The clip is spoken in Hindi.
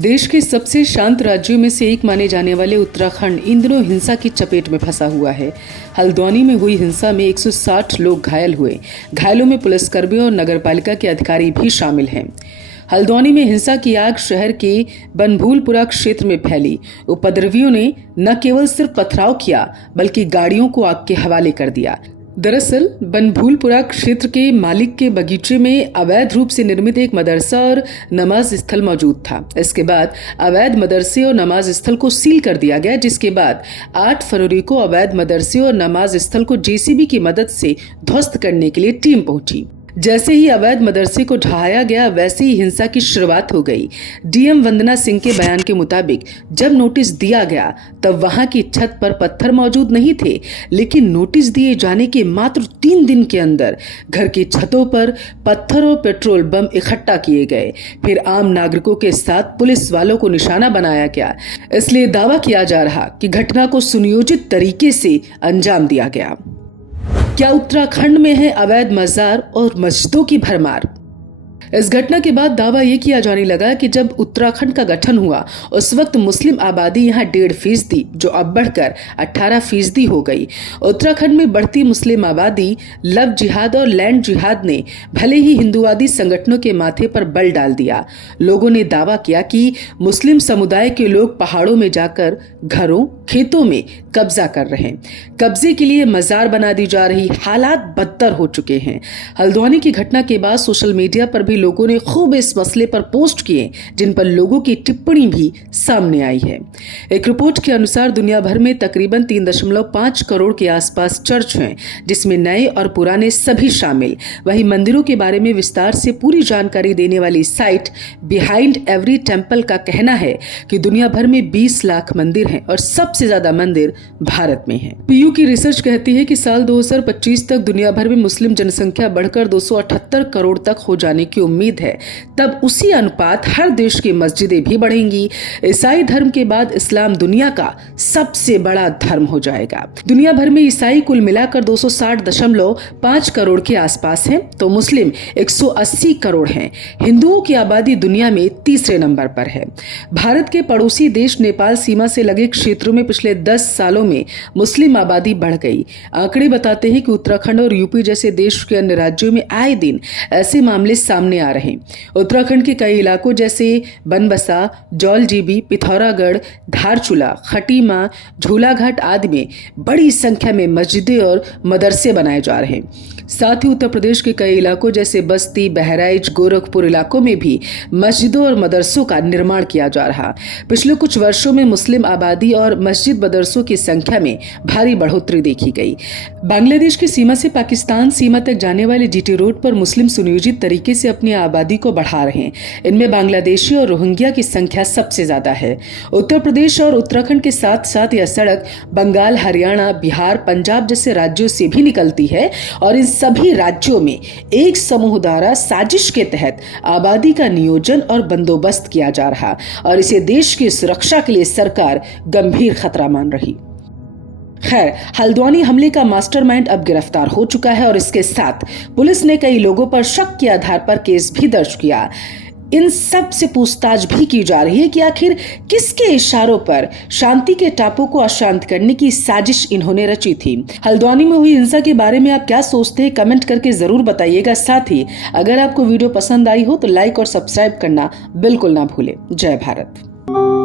देश के सबसे शांत राज्यों में से एक माने जाने वाले उत्तराखंड इन दिनों हिंसा की चपेट में फंसा हुआ है। हल्द्वानी में हुई हिंसा में 160 लोग घायल हुए। घायलों में पुलिसकर्मियों और नगरपालिका के अधिकारी भी शामिल हैं। हल्द्वानी में हिंसा की आग शहर के बनभूलपुरा क्षेत्र में फैली। उपद्रवियों ने न केवल सिर्फ पथराव किया बल्कि गाड़ियों को आग के हवाले कर दिया। दरअसल बनभूलपुरा क्षेत्र के मालिक के बगीचे में अवैध रूप से निर्मित एक मदरसा और नमाज स्थल मौजूद था। इसके बाद अवैध मदरसे और नमाज स्थल को सील कर दिया गया, जिसके बाद 8 फरवरी को अवैध मदरसे और नमाज स्थल को जेसीबी की मदद से ध्वस्त करने के लिए टीम पहुंची। जैसे ही अवैध मदरसे को ढहाया गया, वैसे ही हिंसा की शुरुआत हो गई। डीएम वंदना सिंह के बयान के मुताबिक जब नोटिस दिया गया तब वहां की छत पर पत्थर मौजूद नहीं थे, लेकिन नोटिस दिए जाने के मात्र 3 दिन के अंदर घर की छतों पर पत्थर और पेट्रोल बम इकट्ठा किए गए। फिर आम नागरिकों के साथ पुलिस वालों को निशाना बनाया गया। इसलिए दावा किया जा रहा कि घटना को सुनियोजित तरीके से अंजाम दिया गया। क्या उत्तराखंड में है अवैध मजार और मस्जिदों की भरमार? इस घटना के बाद दावा यह किया जाने लगा कि जब उत्तराखंड का गठन हुआ उस वक्त मुस्लिम आबादी यहाँ 1.5% जो अब बढ़कर 18% हो गई। उत्तराखंड में बढ़ती मुस्लिम आबादी, लव जिहाद और लैंड जिहाद ने भले ही हिंदुवादी संगठनों के माथे पर बल डाल दिया। लोगों ने दावा किया कि मुस्लिम समुदाय के लोग पहाड़ों में जाकर घरों, खेतों में कब्जा कर रहे हैं। कब्जे के लिए मजार बना दी जा रही, हालात बदतर हो चुके हैं। हल्द्वानी की घटना के बाद सोशल मीडिया पर भी लोगों ने खूब इस मसले पर पोस्ट किए, जिन पर लोगों की टिप्पणी भी सामने आई है। एक रिपोर्ट के अनुसार दुनिया भर में तकरीबन 3.5 करोड़ के आसपास चर्च हैं, जिसमें नए और पुराने सभी शामिल। वहीं मंदिरों के बारे में विस्तार से पूरी जानकारी देने वाली साइट बिहाइंड एवरी टेम्पल का कहना है कि दुनिया भर में 20 लाख मंदिर हैं और सबसे ज्यादा मंदिर भारत में हैं। पीयू की रिसर्च कहती है कि साल 2025 तक दुनिया भर में मुस्लिम जनसंख्या बढ़कर 278 करोड़ तक हो जाने की उम्मीद है। तब उसी अनुपात हर देश की मस्जिदें भी बढ़ेंगी। ईसाई धर्म के बाद इस्लाम दुनिया का सबसे बड़ा धर्म हो जाएगा। दुनिया भर में ईसाई कुल मिलाकर 260.5 करोड़ के आसपास हैं, तो मुस्लिम 180 करोड़ हैं। हिंदुओं की आबादी दुनिया में तीसरे नंबर पर है। भारत के पड़ोसी देश नेपाल सीमा से लगे क्षेत्रों में पिछले 10 सालों में मुस्लिम आबादी बढ़ गई। आंकड़े बताते हैं कि उत्तराखंड और यूपी जैसे देश के अन्य राज्यों में आए दिन ऐसे मामले सामने आ रहे हैं। उत्तराखंड के कई इलाकों जैसे बनबसा, जौलजीबी, पिथौरागढ़, धारचूला, खटीमा, झूलाघाट आदि में बड़ी संख्या में मस्जिदें और मदरसे बनाए जा रहे हैं। साथ ही उत्तर प्रदेश के कई इलाकों जैसे बस्ती, बहराइच, गोरखपुर इलाकों में भी मस्जिदों और मदरसों का निर्माण किया जा रहा। पिछले कुछ वर्षों में मुस्लिम आबादी और मस्जिद मदरसों की संख्या में भारी बढ़ोतरी देखी गई। बांग्लादेश की सीमा से पाकिस्तान सीमा तक जाने वाले जीटी रोड पर मुस्लिम सुनियोजित तरीके से अपनी आबादी को बढ़ा रहे हैं। इनमें बांग्लादेशी और रोहिंग्या की संख्या सबसे ज्यादा है। उत्तर प्रदेश और उत्तराखंड के साथ साथ यह सड़क बंगाल, हरियाणा, बिहार, पंजाब जैसे राज्यों से भी निकलती है और इन सभी राज्यों में एक समूह द्वारा साजिश के तहत आबादी का नियोजन और बंदोबस्त किया जा रहा और इसे देश की सुरक्षा के लिए सरकार गंभीर खतरा मान रही। खैर, हल्द्वानी हमले का मास्टरमाइंड अब गिरफ्तार हो चुका है और इसके साथ पुलिस ने कई लोगों पर शक के आधार पर केस भी दर्ज किया। इन सब से पूछताछ भी की जा रही है कि आखिर किसके इशारों पर शांति के टापू को अशांत करने की साजिश इन्होंने रची थी। हल्द्वानी में हुई हिंसा के बारे में आप क्या सोचते हैं, कमेंट करके जरूर बताइएगा। साथ ही अगर आपको वीडियो पसंद आई हो तो लाइक और सब्सक्राइब करना बिल्कुल ना भूलें। जय भारत।